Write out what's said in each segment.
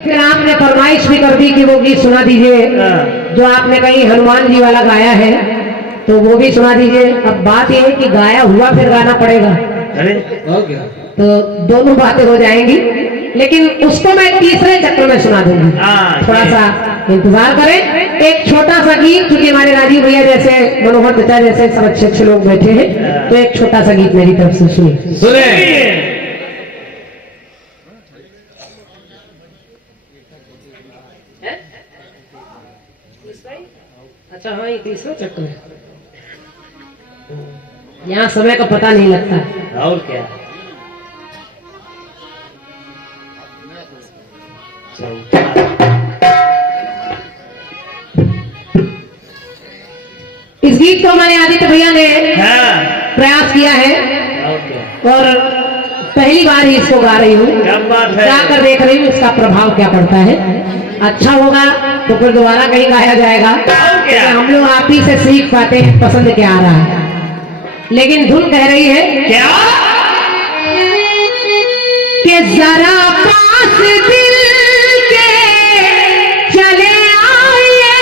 फिर आपने फरमाइश भी कर दी कि वो गीत सुना दीजिए जो आपने कहीं हनुमान जी वाला गाया है, तो वो भी सुना दीजिए। अब बात ये है कि गाया हुआ फिर गाना पड़ेगा, तो दोनों बातें हो जाएंगी, लेकिन उसको मैं तीसरे चक्र में सुना दूंगी। थोड़ा सा इंतजार करें। एक छोटा सा गीत, क्योंकि हमारे राजीव भैया जैसे, मनोहर पिता जैसे सब अच्छे अच्छे लोग बैठे हैं, तो एक छोटा सा गीत मेरी तरफ से सुनिए। अच्छा हाँ, ये तीसरा चक्र है। यहाँ समय का पता नहीं लगता। और क्या इस गीत को हमारे आदित्य भैया ने प्रयास किया है और पहली बार ही इसको गा रही हूँ, जाकर देख रही हूँ इसका प्रभाव क्या पड़ता है। अच्छा होगा तो फिर दोबारा कहीं गाया जाएगा। हम लोग आप ही से सीख पाते हैं पसंद क्या आ रहा है, लेकिन धुन कह रही है क्या कि जरा पास दिल के चले आइए,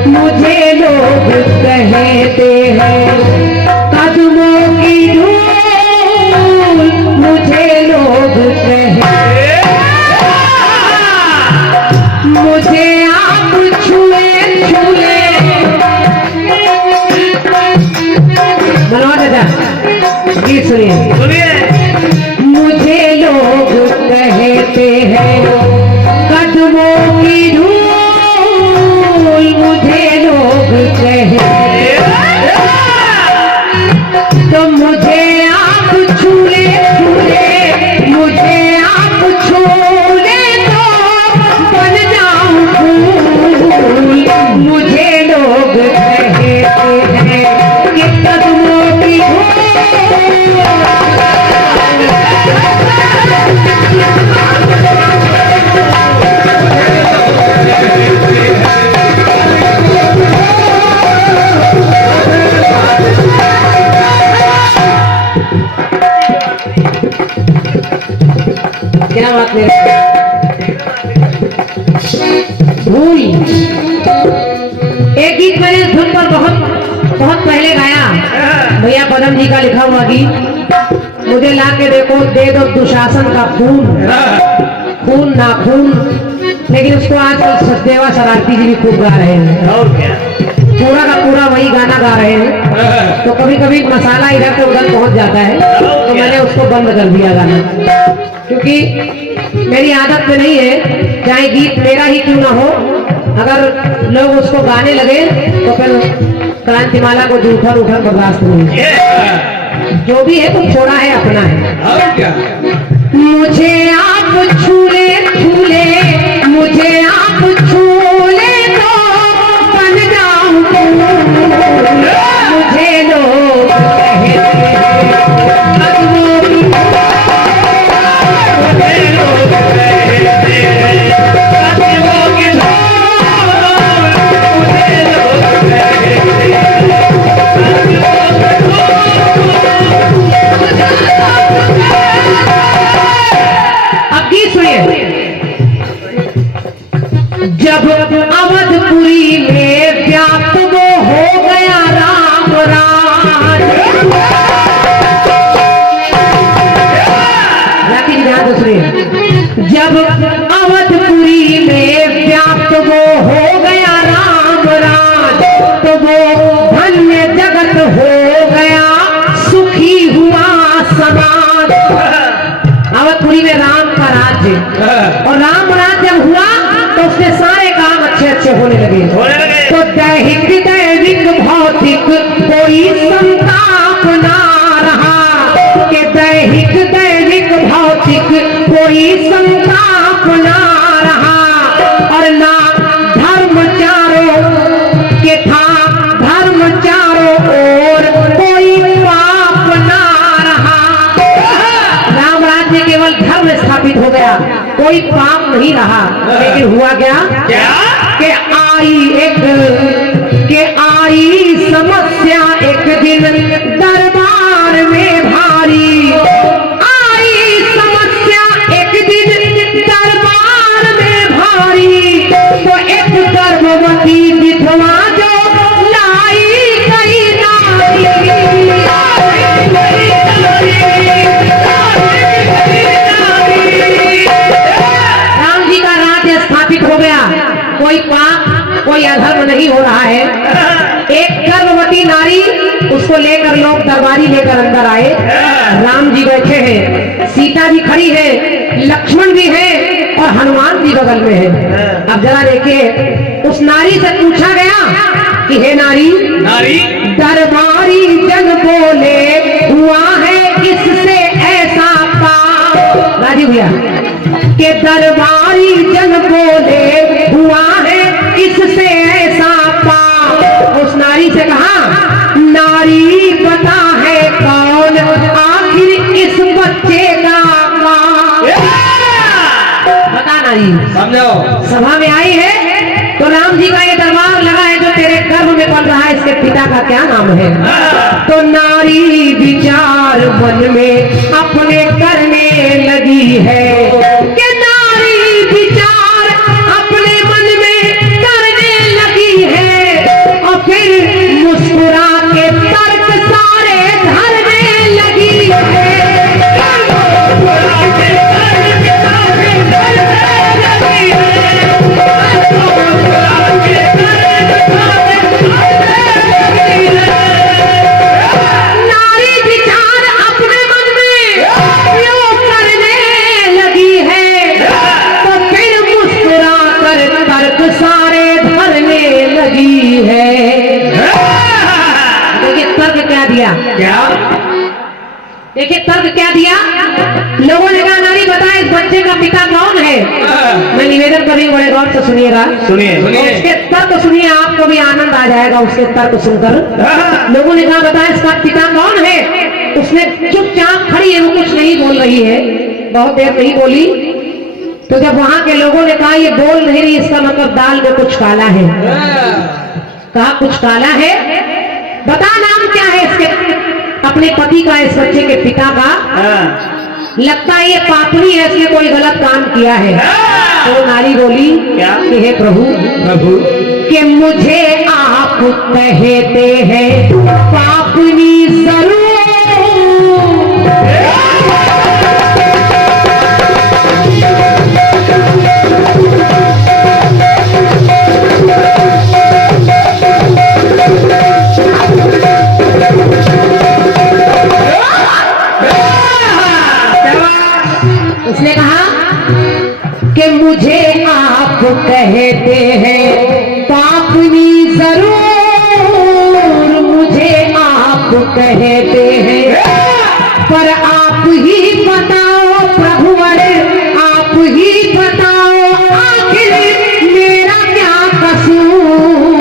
मुझे लोग कहते हैं कदमों की धूल, मुझे लोग कहते, मुझे आप छुए छुए। मनोहर दादा गीत सुनिए। मुझे लोग कहते हैं कदमों की धूल, मुझे लोग कहते, तो मुझे आप छूले छूले, मुझे आप छूले तो बन जाऊं फूल, मुझे लोग कहते हैं कि कदमों की क्या बात है भूल। एक गीत मैंने धुन पर बहुत पहले गाया, भैया पदम जी का लिखा हुआ गीत, मुझे ला के देखो दे दो दुशासन का खून, खून ना खून, लेकिन उसको आजकल सचदेवा शरारती जी भी खूब गा रहे हैं। और क्या पूरा का पूरा वही गाना गा रहे हैं, तो कभी कभी मसाला इधर से उधर पहुंच जाता है, तो मैंने उसको बंद कर दिया गाना, क्योंकि मेरी आदत में नहीं है, चाहे गीत मेरा ही क्यों ना हो, अगर लोग उसको गाने लगे तो फिर क्रांतिमाला को जूठा रूठा बर्दाश्त नहीं। जो भी है तो छोड़ा है, अपना है। और क्या मुझे आप छूले छूले, मुझे आप छूले तो बन जाऊं, मुझे लोग जब अवधपुरी में व्याप्त वो हो गया राम राज। जब अवधपुरी में व्याप्त वो हो गया राम राज, तो वो धन्य जगत हो गया, सुखी हुआ समाज। अवधपुरी में राम का राज्य, और राम राज्य जब हुआ तो उसके सारे काम अच्छे अच्छे होने लगे। तो दैहिक दैविक भौतिक कोई संताप ना रहा, कि दैहिक दैविक भौतिक कोई संताप ना रहा, और ना धर्म चारों के था, धर्म चारों ओर कोई पाप ना रहा। राम राज्य केवल धर्म स्थापित हो गया, कोई पाप नहीं रहा। लेकिन हुआ क्या कि आई समस्या एक दिन दरबार में भारी, आई समस्या एक दिन दरबार में भारी। तो एक गर्भवती विधवा जो लाई गई नारी, राम जी का राज्य स्थापित हो गया, कोई पाप कोई अधर्म नहीं हो रहा है। एक गर्भवती नारी, उसको लेकर लोग दरबारी लेकर अंदर आए। राम जी बैठे हैं, सीता जी खड़ी है, लक्ष्मण भी है और हनुमान जी बगल में है। अब जरा देखिए, उस नारी से पूछा गया कि हे नारी, दरबारी जन बोले हुआ है इससे ऐसा पाप। राजी भैया, के दरबारी जन बोले हुआ है इससे ऐसा पाप। उस नारी से कहा, नारी पता है कौन आखिर इस बच्चे का बाप? बता नारी, समझो। सभा में आई है तो राम जी का ये दरबार लगा है जो तेरे गर्भ में पल रहा है, इसके पिता का क्या नाम है? तो नारी विचार मन में अपने करने लगी है, कि नारी विचार अपने मन में करने लगी है, और फिर मुस्कुरा के तर्क सारे धरने लगी है। क्या देखिए तर्क क्या दिया? लोगों ने कहा, नारी बता इस बच्चे का पिता कौन है? मैं निवेदन कर रही हूँ, बड़े गौर से सुनिएगा, सुनिए। उसके तर्क सुनिए, आपको भी आनंद आ जाएगा उसके तर्क सुनकर। लोगों ने कहा, बता इसका पिता कौन है? उसने चुपचाप खड़ी है, वो कुछ नहीं बोल रही है, बहुत देर नहीं बोली। तो जब वहां के लोगों ने कहा ये बोल नहीं रही, इसका मतलब दाल में कुछ काला है। कहा कुछ काला है, बता नाम क्या है इसके, अपने पति का, इस बच्चे के पिता का। लगता है ये पापनी है, इसने कोई गलत काम किया है। तो नारी बोली क्या कि हे प्रभु कि मुझे आप कहते हैं पापनी जरूर, उसने कहा कि मुझे आप कहते हैं पापनी जरूर, मुझे आप कहते हैं, पर आप ही बताओ प्रभुवर, आप ही बताओ आखिर मेरा क्या कसूर?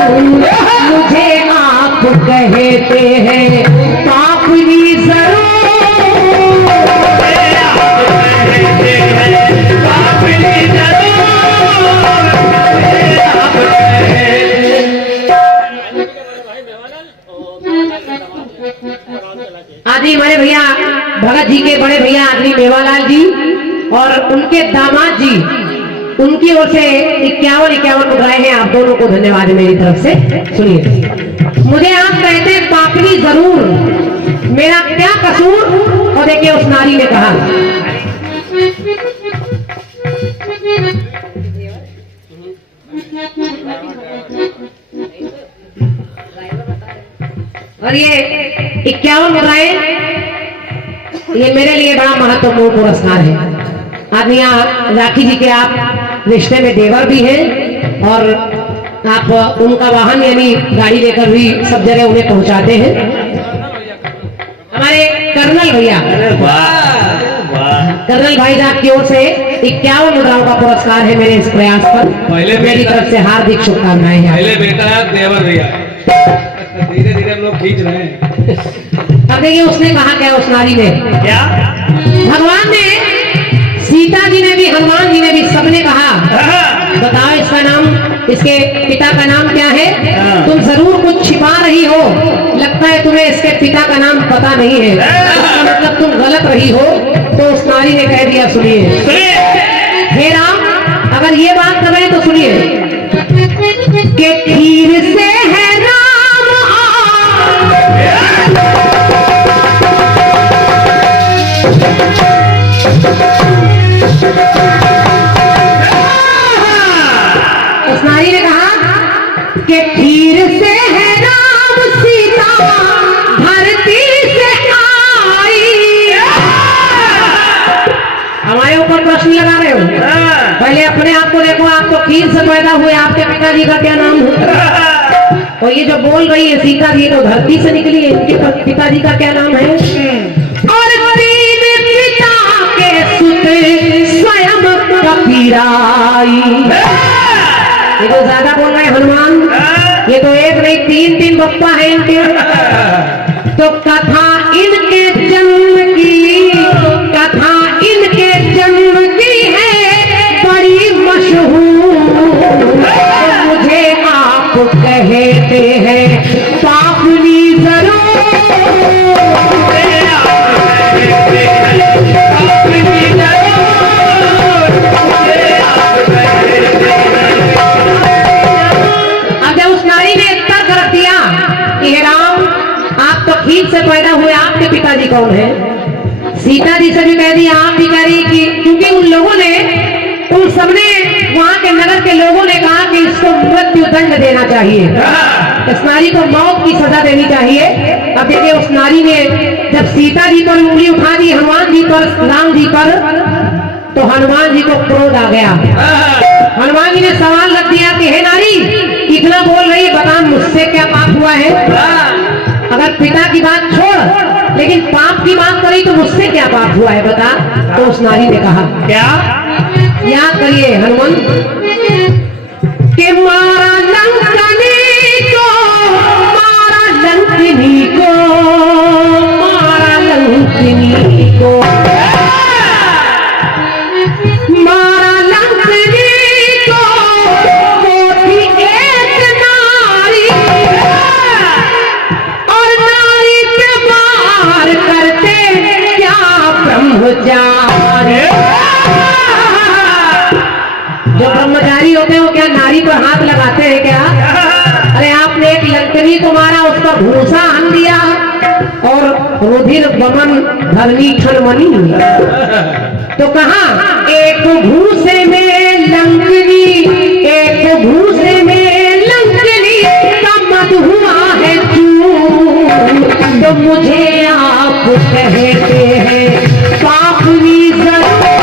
मुझे आप कहते हैं पापनी जरूर, आदि हमारे भैया भगत जी के बड़े भैया आदमी मेवालाल जी और उनके दामाद जी, उनकी ओर से 51 मुद्राएं हैं। आप दोनों को धन्यवाद मेरी तरफ से। सुनिए, मुझे आप कहते पापनी जरूर, मेरा क्या कसूर। और देखिए उस नारी ने कहा, और ये 51 मुद्राएं ये मेरे लिए बड़ा महत्वपूर्ण पुरस्कार है। आदमी राखी जी के आप रिश्ते में देवर भी हैं और आप उनका वाहन यानी गाड़ी लेकर भी सब जगह उन्हें पहुंचाते हैं। हमारे कर्नल भैया, कर्नल भाई साहब की ओर से 51 मुद्राओं का पुरस्कार है मेरे इस प्रयास पर। मेरी तरफ से हार्दिक शुभकामनाएं हैं। पहले बेटा देवर भैया, धीरे धीरे हम लोग खींच रहे हैं। अब देखिए उसने कहा क्या, उस नारी ने क्या, भगवान ने, सीता जी ने भी, हनुमान जी ने भी, सबने कहा बताओ इसका नाम, इसके पिता का नाम क्या है। तुम जरूर कुछ छिपा रही हो, लगता है तुम्हें इसके पिता का नाम पता नहीं है, मतलब तुम गलत रही हो। तो उस नारी ने कह दिया, सुनिए हे राम, अगर ये बात कर रहे हैं तो सुनिए कि खीर से है उस नारी ने कहा कि खीर से है राम सीता धरती से आई। हमारे ऊपर प्रश्न लगा रहे हो, पहले अपने आप को देखो, आप तो खीर से पैदा हुए, आपके पिताजी का क्या नाम है। और ये जो बोल रही है सीता जी तो धरती से निकली है, इनके पिताजी का क्या नाम है। और तीन पिता के सुत स्वयं कबीराई। ये तो ज्यादा बोल रहे हैं हनुमान, ये तो एक नहीं 3 बप्पा है इनके। तो कथा इनके जन्म की, कथा इनके जन्म की है बड़ी मशहूर। मुझे आप कहते हैं पापनी जरूर। खीर से पैदा हुए, आपके पिताजी कौन है। सीता जी से भी कह दिया, आप भी कह रही कि क्योंकि उन लोगों ने, उन सबने, वहां के नगर के लोगों ने कहा कि इसको मृत्यु दंड देना चाहिए, इस नारी को मौत की सजा देनी चाहिए। अब देखिए उस नारी ने जब सीता जी पर उंगली उठा दी, हनुमान जी पर, राम जी पर, तो हनुमान जी को क्रोध आ गया। हनुमान जी ने सवाल रख दिया कि हे नारी, इतना बोल रही है, बता मुझसे क्या पाप हुआ है। अगर पिता की बात छोड़, लेकिन पाप की बात करी तो मुझसे क्या पाप हुआ है बता। तो उस नारी ने कहा क्या, याद करिए हनुमान, कि मारा लंकनी को, मारा लंकनी को, मारा लंकनी को, मारा लंकनी को, वो थी एक नारी, और नारी पे वार करते क्या ब्रह्मचारी। जो ब्रह्मचारी होते हैं वो क्या नारी पर हाथ लगाते हैं क्या। अरे आपने एक लंकनी को मारा, उसका भूसा हन दिया, और रुधिर बमन धरनी क्षणमणि। तो कहा एक भूसे में लंकनी, एक भूसे में लंकनी का मत हुआ है चूर। तो मुझे आप कहते हैं पापनी जरूर।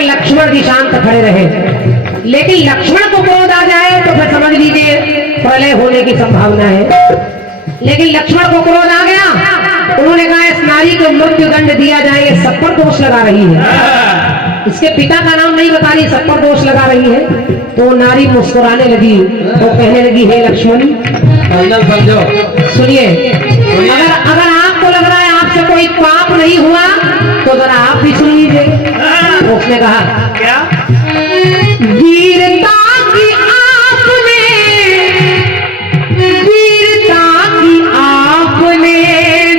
लक्ष्मण जी शांत खड़े रहे, लेकिन लक्ष्मण को क्रोध आ जाए तो फिर समझ लीजिए प्रलय होने की संभावना है। लेकिन लक्ष्मण को क्रोध आ गया, उन्होंने कहा इस नारी को मृत्यु दंड दिया जाए, ये सब पर दोष लगा रही है, इसके पिता का नाम नहीं बता रही, सब पर दोष लगा रही है। तो नारी मुस्कुराने लगी, तो कहने लगी हे लक्ष्मण, सुनिए, अगर आपको लग रहा है आपसे कोई पाप नहीं हुआ तो जरा आप भी सुन लीजिए। तो उसने कहा क्या? वीरता की आपने, वीरता की आपने,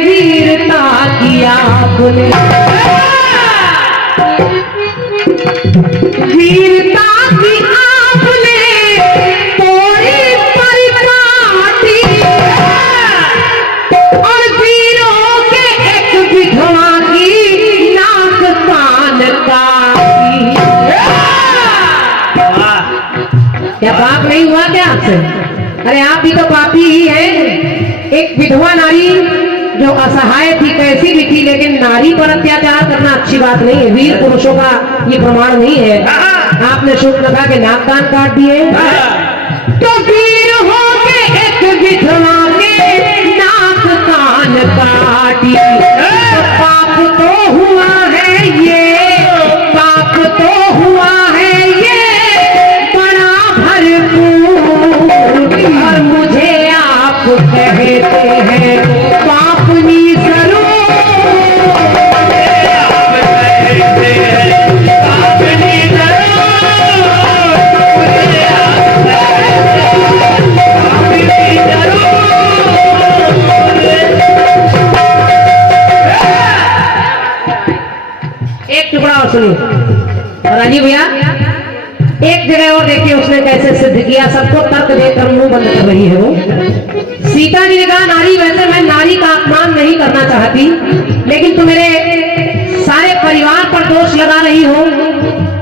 वीरता की आपने, वीरता की आपने तोड़ी परिपाटी और वीरों के एक विधवा की नाक कान काटी। क्या पाप नहीं हुआ क्या आपसे? अरे आप भी तो पापी ही हैं। एक विधवा नारी जो असहाय थी, कैसी भी थी, लेकिन नारी पर अत्याचार करना अच्छी बात नहीं है। वीर पुरुषों का ये प्रमाण नहीं है। आपने शूर्पणखा के नाक कान काट दिए, तो वीर हो के एक विधवा के नाक कान काटी। तो पाप तो हुआ है ये, पाप तो हुआ है ये बड़ा भरपूर। और मुझे आप कहते हैं पापनी जरूर। एक टुकड़ा और सुनिए। और राजीव भैया एक जगह और देखिए उसने कैसे सिद्ध किया। सबको तर्क देकर मुंह बंद कर रही है वो। सीता जी ने कहा नारी, वैसे मैं नारी का अपमान नहीं करना चाहती, लेकिन तुम मेरे सारे परिवार पर दोष लगा रही हो,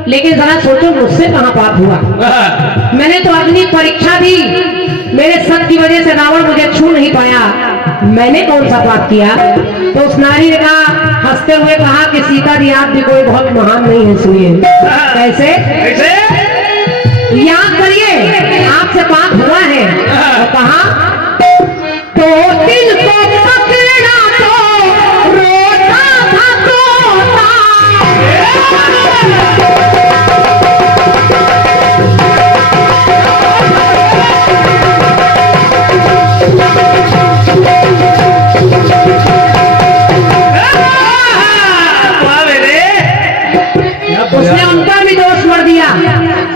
लेकिन जरा सोचो मुझसे कहां पाप हुआ। मैंने तो अग्नि परीक्षा दी, मेरे सत की वजह से रावण मुझे छू नहीं पाया, मैंने कौन सा पाप किया? तो उस नारी ने कहा, हंसते हुए कहा कि सीता जी आप भी कोई बहुत महान नहीं है। सुनिए कैसे? याद करिए आपसे पाप हुआ है। और कहा तो दिल को पकड़ा तो रोता था तोता। उसने उनका भी दोष मर दिया।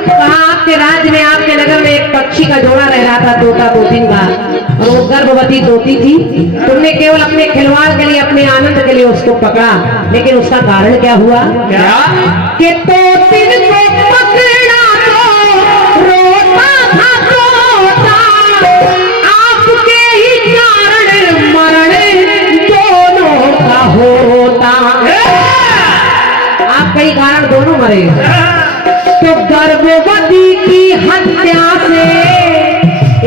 कहा आपके राज्य में, आपके नगर में एक पक्षी का जोड़ा रह रहा था, तोता तोतिन का, और वो गर्भवती तोती थी। तुमने केवल अपने खिलवाड़ के लिए, अपने आनंद के लिए उसको पकड़ा, लेकिन उसका कारण क्या हुआ? क्या? कि तोतिन को पकड़ा तो रोता था तोता, आपके ही कारण मरण दोनों का होता। आप कई कारण दोनों मरे। तो गर्भवती की हत्या से,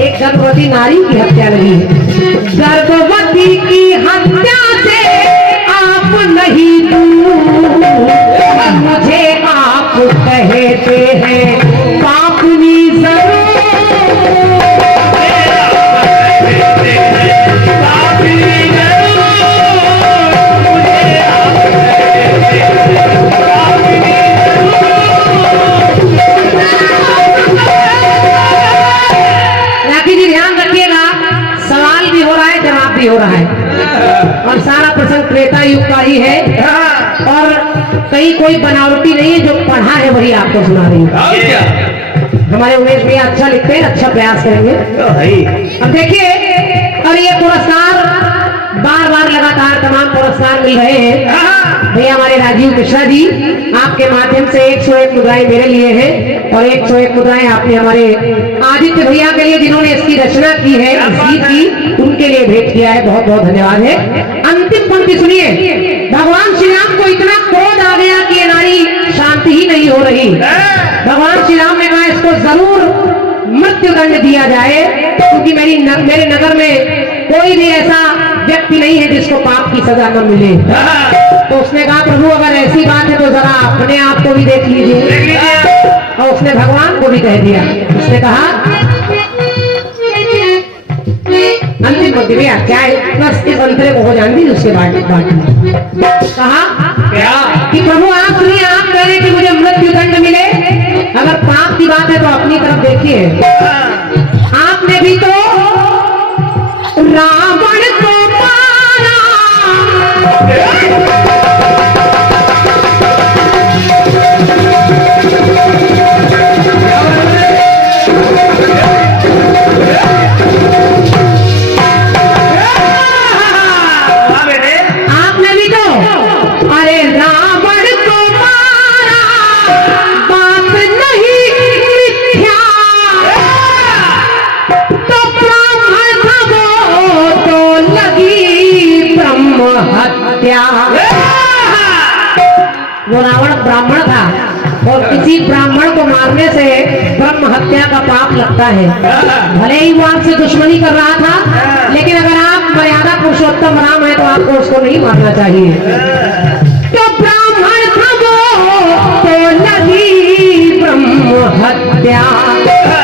एक गर्भवती नारी की हत्या लगी है, गर्भवती की हत्या से आप नहीं दूर। मुझे आप कहते हैं पापनी जरूर। हो रहा है और सारा प्रसंग त्रेता युग का ही है, और कहीं कोई बनावटी नहीं है। जो पढ़ा है वही आपको सुना रही हूँ। हमारे उमेश भैया अच्छा लिखते हैं, अच्छा प्रयास करेंगे। अब देखिए, और ये पुरस्कार बार बार लगातार तमाम पुरस्कार मिल रहे हैं। भैया हमारे राजीव मिश्रा जी आपके माध्यम से 101 मुद्राएं मेरे लिए हैं, और 101 मुद्राएं आपने हमारे आदित्य भैया के लिए, जिन्होंने इसकी रचना की है, इस गीत की, उनके लिए भेंट किया है। बहुत बहुत धन्यवाद है। अंतिम पंक्ति सुनिए। भगवान श्री राम को इतना क्रोध आ गया कि ये नारी शांति ही नहीं हो रही। भगवान श्री राम ने कहा इसको जरूर मृत्यु दंड दिया जाए, क्योंकि मेरे नगर में कोई भी ऐसा व्यक्ति नहीं है जिसको पाप की सजा न मिले। तो उसने कहा प्रभु अगर ऐसी बात है तो जरा अपने आप को भी देख लीजिए। और उसने भगवान को भी कह दिया। उसने कहा अंतिम पंक्ति भैया क्या है, बस इस अंतरे को हो जान दी, उसके बाद कहा क्या? कि प्रभु आप सुनिए, आप कह रहे कि मुझे मृत्यु दंड मिले, अगर पाप की बात है तो अपनी तरफ देखिए। आपने भी तो रावण को मारा, वो रावण ब्राह्मण था और किसी ब्राह्मण को मारने से ब्रह्म हत्या का पाप लगता है। भले ही वो आपसे दुश्मनी कर रहा था, लेकिन अगर आप मर्यादा पुरुषोत्तम राम है तो आपको उसको नहीं मारना चाहिए। तो ब्राह्मण था वो तो लगी ब्रह्म हत्या,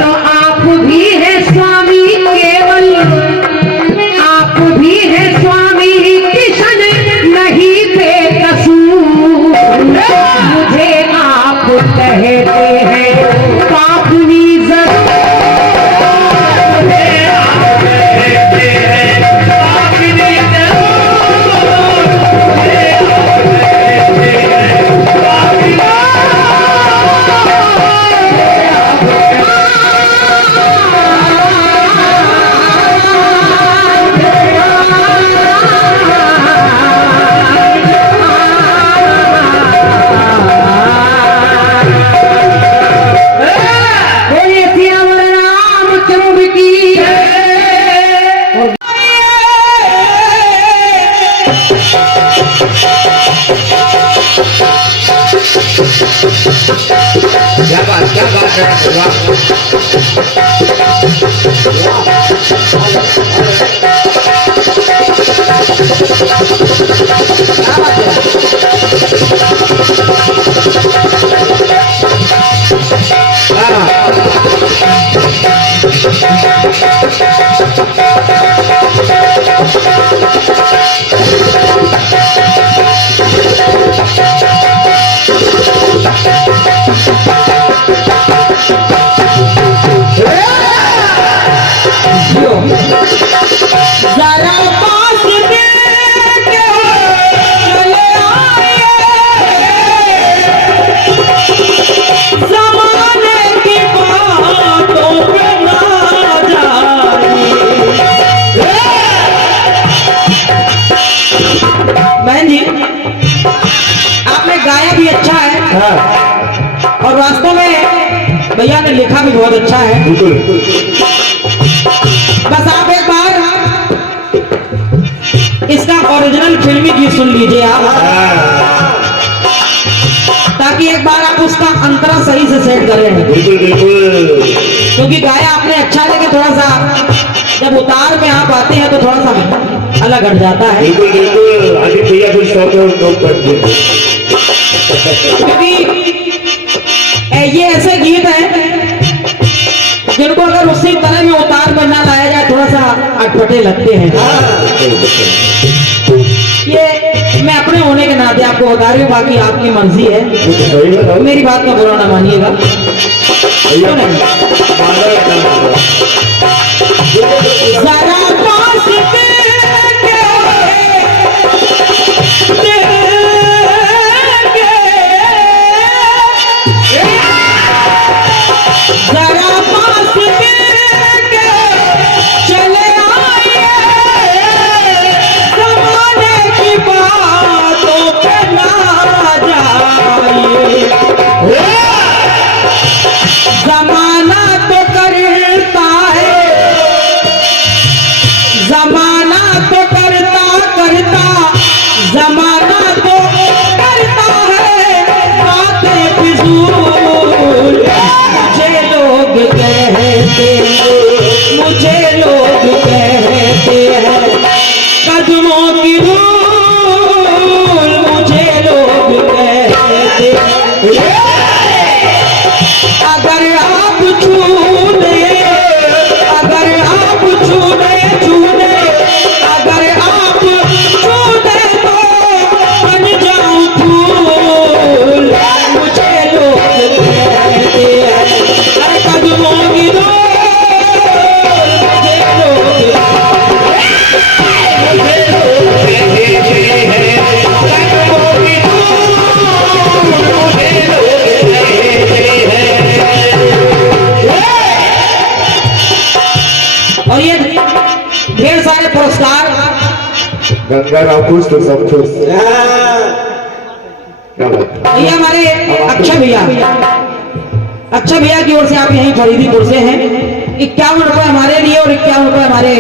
तो आप भी है स्वामी केवल, आप भी है स्वामी किशन नहीं बेकसूर। मुझे आप कहते हैं पापनी क्या बात है, वाह। जरा पास के चले आए, ज़माने की बातों पे ना जाइए। बहन जी, आपने गाया भी अच्छा है और वास्तव में भैया ने लिखा भी बहुत अच्छा है। बस आप एक बार इसका ओरिजिनल फिल्मी गीत सुन लीजिए आप, ताकि एक बार आप उसका अंतरा सही से सेट करें। बिल्कुल बिल्कुल, क्योंकि गाया आपने अच्छा, लेकिन थोड़ा सा जब उतार में आप आते हैं तो थोड़ा सा अलग हट जाता है। बिल्कुल बिल्कुल, आगे भैया कुछ शौक है उनको कर दे। क्योंकि ये ऐसे गीत हैं जिनको अगर उसी तरह में उतार में ना लाया जाए थोड़ा सा अटपटे लगते हैं। ये मैं अपने होने के नाते आपको बता रही हूँ, बाकी आपकी मर्जी है, मेरी बात का बुरा ना मानिएगा। जरा पास जरा पास चले आए, ज़माने की बातों पे ना जाइए। ज़माना तो करता है, ज़माना तो करता करता, ज़माना तो करता है बातें फिजूल। मुझे लोग कहते हैं कदमों की धूल, मुझे लोग कहते हैं। अगर आप छूने, अगर आप छूने छूने, अगर आप छूने तो बन जाऊं फूल। मुझे लोग कहते हैं अरे कदमों की धूल, मुझे लोग और ये ढेर सारे पुरस्कार। गंगा राम खुश तो सब खुश। क्या बात है? भैया हमारे अच्छा भैया की ओर से आप यहीं फरीदीपुर से हैं। 51 रुपए हमारे लिए और 51 रुपए हमारे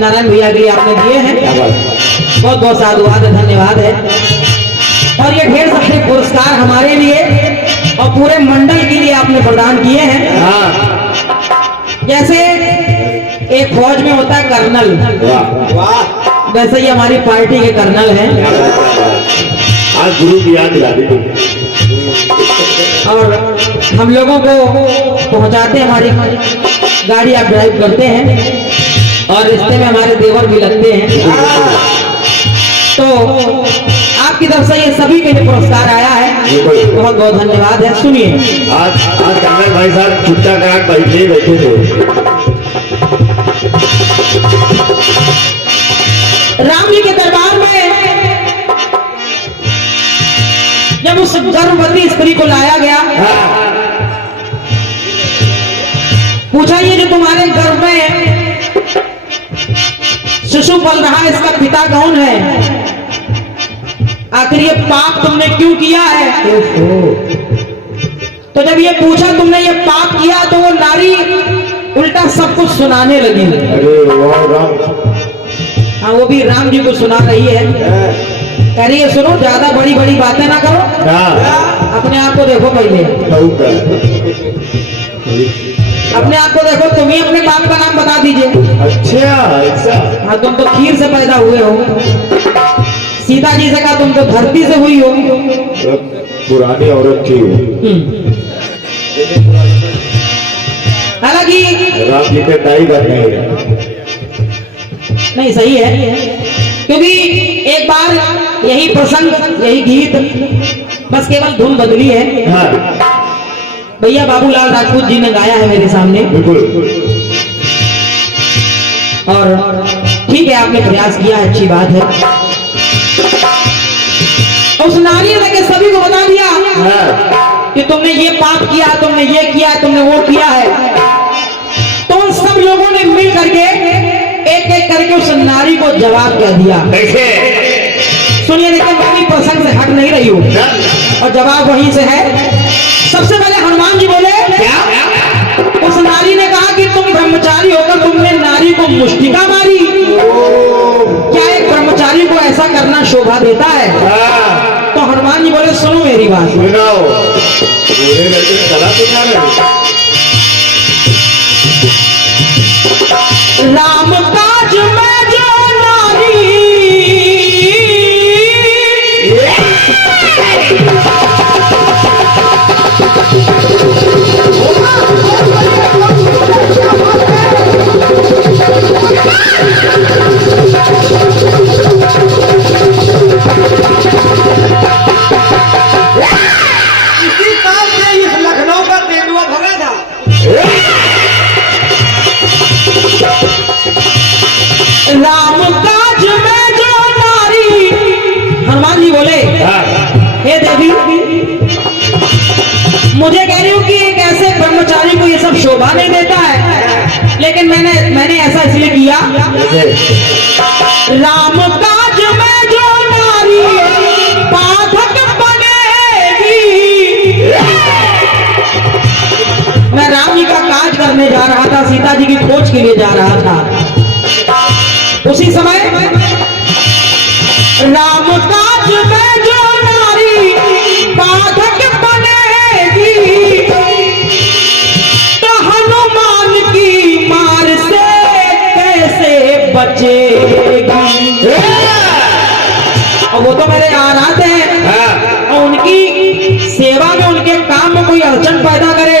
नारायण भैया के लिए आपने दिए हैं। क्या बात है? बहुत बहुत साधुवाद है, धन्यवाद है। और ये ढेर सारे पुरस्कार पूरे मंडल के लिए आपने प्रदान किए हैं। हाँ जैसे एक फौज में होता है कर्नल, वाह वैसे ही हमारी पार्टी के कर्नल हैं। आज गुरु की याद दिला दी तुम। और हम लोगों को पहुंचाते हैं, हमारी गाड़ी आप ड्राइव करते हैं और रिश्ते में हमारे देवर भी लगते हैं। तो आपकी तरफ से ये सभी के लिए पुरस्कार आया है, बहुत बहुत धन्यवाद है। सुनिए, आज कर्नल भाई साहब छुट्टा काट बैठे थे। राम जी के दरबार में जब उस गर्भवती स्त्री को लाया गया, पूछा ये जो तुम्हारे गर्भ में शिशु पल रहा है, इसका पिता कौन है? आखिर ये पाप तुमने क्यों किया है? तो जब ये पूछा तुमने ये पाप किया, तो वो नारी उल्टा सब कुछ सुनाने लगी। अरे वाह राम। हाँ, वो भी राम जी को सुना रही है। कह रही है सुनो, ज्यादा बड़ी बड़ी बातें ना करो, अपने आप को देखो पहले, अपने आप को देखो। तुम ही अपने बाप का नाम बता दीजिए। अच्छा ऐसा। हाँ, तुम तो खीर से पैदा हुए हो। सीता जी से कहा तुम तो धरती से हुई हो। पुरानी औरत थी। हालांकि राम जी के दाई बने। नहीं, सही है, क्योंकि एक बार यही प्रसंग, यही गीत, बस केवल धुन बदली है। हाँ भैया बाबूलाल राजपूत जी ने गाया है मेरे सामने। बिल्कुल। और ठीक है, आपने प्रयास किया, अच्छी बात है। उस नारी ने सभी को बता दिया कि तुमने ये पाप किया, तुमने ये किया, तुमने वो किया है। तो उन सब लोगों ने मिल करके एक एक करके उस नारी को जवाब क्या दिया। कैसे? सुनिए, देखिए, मैं भी प्रसंग से हट नहीं रही हूँ और जवाब वहीं से है। सबसे पहले हनुमान जी बोले, क्या? उस नारी ने कहा कि तुम ब्रह्मचारी होकर तुमने नारी को मुष्टिका मारी। क्या एक ब्रह्मचारी को ऐसा करना शोभा देता है? तो हनुमान जी बोले, सुनो मेरी बात, सुनाओ। पूरे लड़के कला सुना रहे। राम काज में जो नारी इसी काम से इस लखनऊ का तेंदुआ भगा था। राम काज में जो नारी, हनुमान जी बोले, हे देवी, मुझे कह रही हूँ कि एक ऐसे ब्रह्मचारी को ये सब शोभा नहीं देता है, लेकिन मैंने ऐसा इसलिए किया। राम काज में जो नारी बाधक बनेगी, मैं राम जी का काज करने जा रहा था, सीता जी की खोज के लिए जा रहा था। उसी समय राम काज में जो नारी बाधक बनेगी, तो हनुमान की मार से कैसे बचेगी? और वो तो मेरे आराध हैं, और उनकी सेवा में, उनके काम में कोई अड़चन पैदा करे,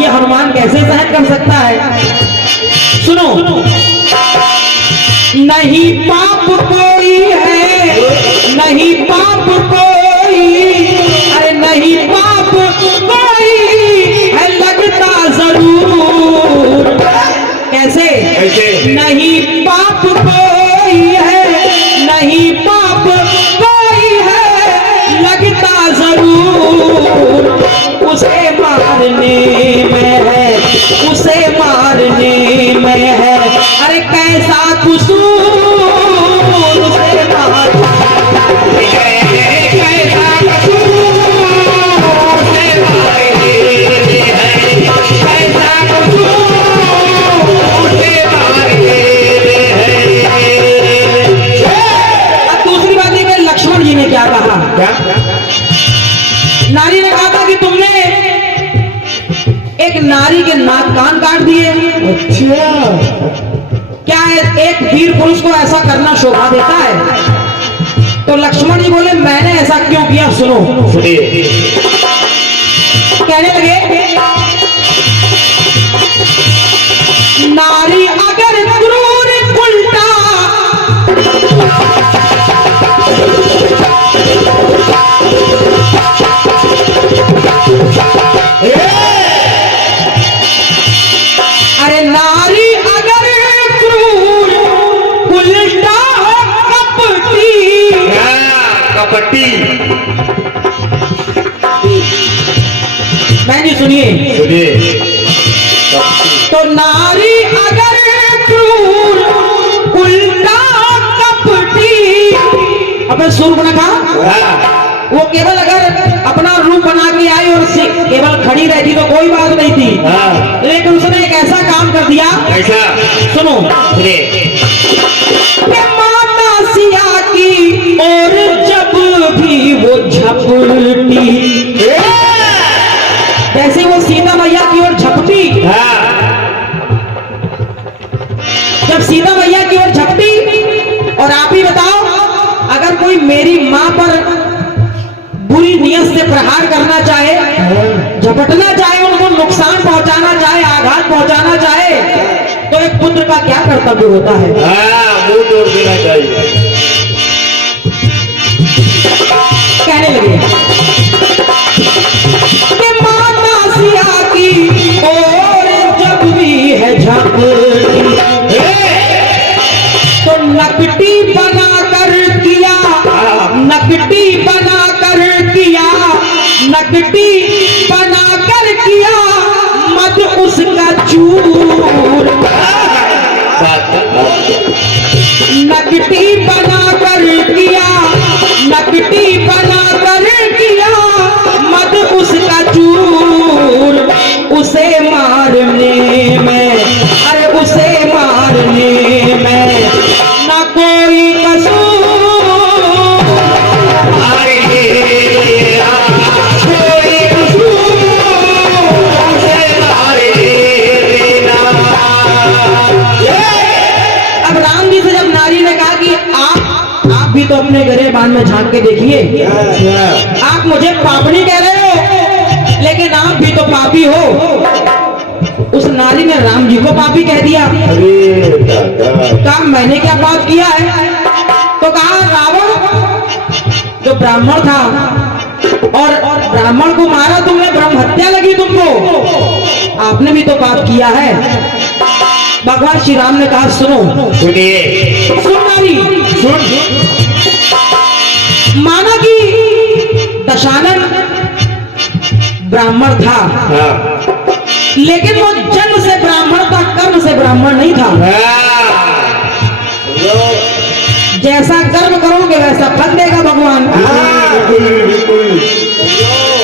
ये हनुमान कैसे सहन कर सकता है? सुनो, नहीं पाप कोई है, नहीं पाप कोई, अरे नहीं पाप कोई है, लगता जरूर। कैसे? नहीं पाप कोई है, नहीं पाप कोई है, लगता जरूर। उसे मारने में है, उसे मारने में है, अरे कैसा कसूर उसे मारने में है, कैसा कसूर उसे मारने में है, कैसा कसूर उसे मारने में है। अब दूसरी बात है कि लक्ष्मण जी ने क्या कहा? नारी ने कहा था कि तुमने एक नारी के नाक कान काट दिए। अच्छा क्या एक वीर पुरुष को ऐसा करना शोभा देता है? तो लक्ष्मण जी बोले मैंने ऐसा क्यों किया, सुनो। सुनिए। कहने लगे नारी अगर क्रूर उल्टा अरे नारी अगर क्रूर उल्टा कपटी, कपटी। मैं जी सुनिए। सुनिए। तो नारी अगर क्रूर उल्टा कपटी, अब सूर्पनखा वो केवल अगर अपना रूप बना के आई और केवल खड़ी रहती तो कोई बात नहीं थी, लेकिन उसने एक ऐसा काम कर दिया। ऐसा सुनो। कि माता सिया की और जब भी वो झपटी, जैसे वो सीता मैया की ओर झपटी, जब सीता मैया की ओर झपटी, और आप ही बताओ अगर कोई मेरी मां पर बुरी नियत से प्रहार करना चाहे, झपटना चाहे, उनको नुकसान पहुंचाना चाहे, आघात पहुंचाना चाहे, तो एक पुत्र का क्या कर्तव्य होता है? मुंह तोड़ देना चाहिए। कहने लगे कि माता सिया की और जब भी है झपटी, तो नकटी बना कर किया, नकटी बना कर किया, नकटी बना कर किया मत उसका चूर, नकटी बना कर किया, नकटी बना कर किया मत उसका चूर, उसे मारने में, अरे उसे मारने में ना कोई कसूर, तो अपने गरेबान में झांक के देखिए। आप मुझे पापनी कह रहे हो, लेकिन आप भी तो पापी हो। उस नारी ने राम जी को पापी कह दिया। कहा मैंने क्या पाप किया है? तो कहा रावण जो ब्राह्मण था और ब्राह्मण को मारा तुमने, ब्रह्म हत्या लगी तुमको, आपने भी तो पाप किया है। भगवान श्री राम ने कहा सुनो। सुनिए। सुन नारी, सुन। माना कि दशानन ब्राह्मण था, लेकिन वो जन्म से ब्राह्मण था, कर्म से ब्राह्मण नहीं था। जैसा कर्म करोगे वैसा फल देगा भगवान।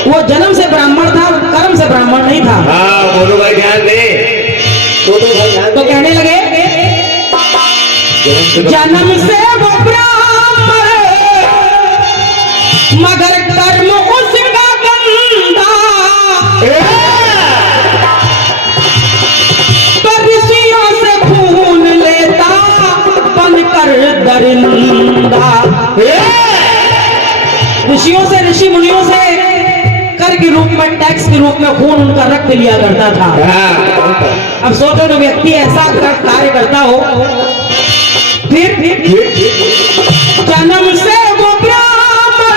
वो जन्म से ब्राह्मण था, कर्म से ब्राह्मण नहीं था। बोलो भाई ध्यान दे। तो कहने लगे जन्म से वो ब्राह्मण मगर कर्म उसका गंदा, तो ऋषियों से खून लेता बनकर दरिंदा। ऋषियों से, ऋषि मुनियों से कर के रूप में, टैक्स के रूप में खून उनका रक्त लिया करता था। अब सोचो जो व्यक्ति ऐसा कार्य करता हो, फिर जन्म से वो ब्राह्मण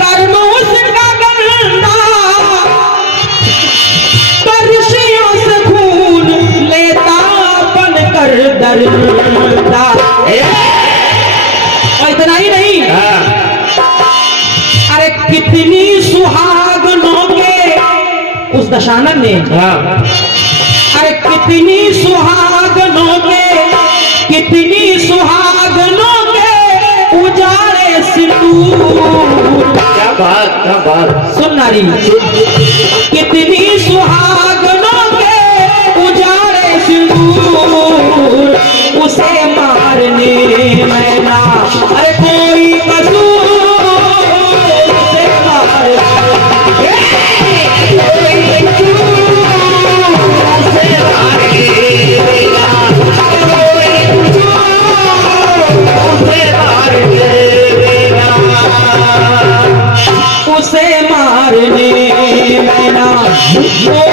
कर्म उसका गंदा, तो ऋषियों से खून लेता बनकर दरिंदा। और इतना ही नहीं, अरे कितनी सुहागनों के उस दशानन ने, अरे कितनी सुहागनों के, कितनी सुहागनों के उजाड़े सिंदूर। क्या बात, क्या बात। सुन नारी, कितनी सुहागनों के उजाड़े सिंदूर, उसे मारने में ना अरे कोई कसूर, उसे मारने कोई कसूर। ना